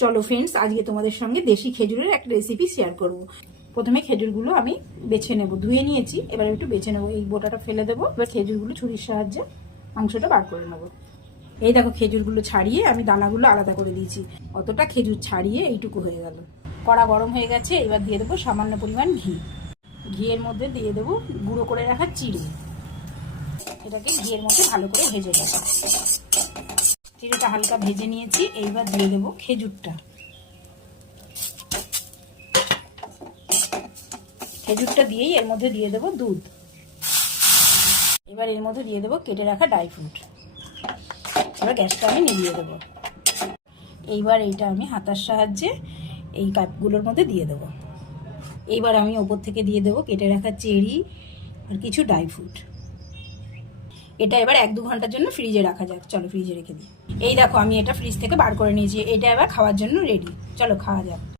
চলো ফ্রেন্ডস, আজকে তোমাদের সঙ্গে দেশি খেজুরের একটা রেসিপি শেয়ার করব। প্রথমে খেজুরগুলো আমি বেছে নেব, ধুয়ে নিয়েছি, এবার একটু বেছে নেবো। এই বোটাটা ফেলে দেবো, এবার খেজুরগুলো ছুরির সাহায্যে মাংসটা বার করে নেবো। এই দেখো, খেজুরগুলো ছাড়িয়ে আমি দানাগুলো আলাদা করে দিয়েছি। অতটা খেজুর ছাড়িয়ে এইটুকু হয়ে গেল। কড়া গরম হয়ে গেছে, এবার দিয়ে দেবো সামান্য পরিমাণ ঘি। ঘিয়ের মধ্যে দিয়ে দেবো গুঁড়ো করে রাখা চিড়ে। এটাকে ঘিয়ের মধ্যে ভালো করে ভেজে দেবো। চিড়েটা হালকা ভেজে নিয়েছি, এইবার দিয়ে দেবো খেজুরটা। খেজুরটা দিয়েই এর মধ্যে দিয়ে দেবো দুধ। এবার এর মধ্যে দিয়ে দেবো কেটে রাখা ড্রাই ফ্রুট। এবার গ্যাসটা আমি নিভিয়ে দেবো। এইবার এইটা আমি হাতার সাহায্যে এই কাপগুলোর মধ্যে দিয়ে দেবো। এইবার আমি ওপর থেকে দিয়ে দেবো কেটে রাখা চেরি আর কিছু ড্রাই ফ্রুট। এটা এবার 1-2 ঘন্টার জন্য ফ্রিজে রাখা যাক। চলো ফ্রিজে রেখে দিই। এই দেখো, আমি এটা ফ্রিজ থেকে বার করে নিয়েছি। এটা এবার খাওয়ার জন্য রেডি। চলো খাওয়া যাক।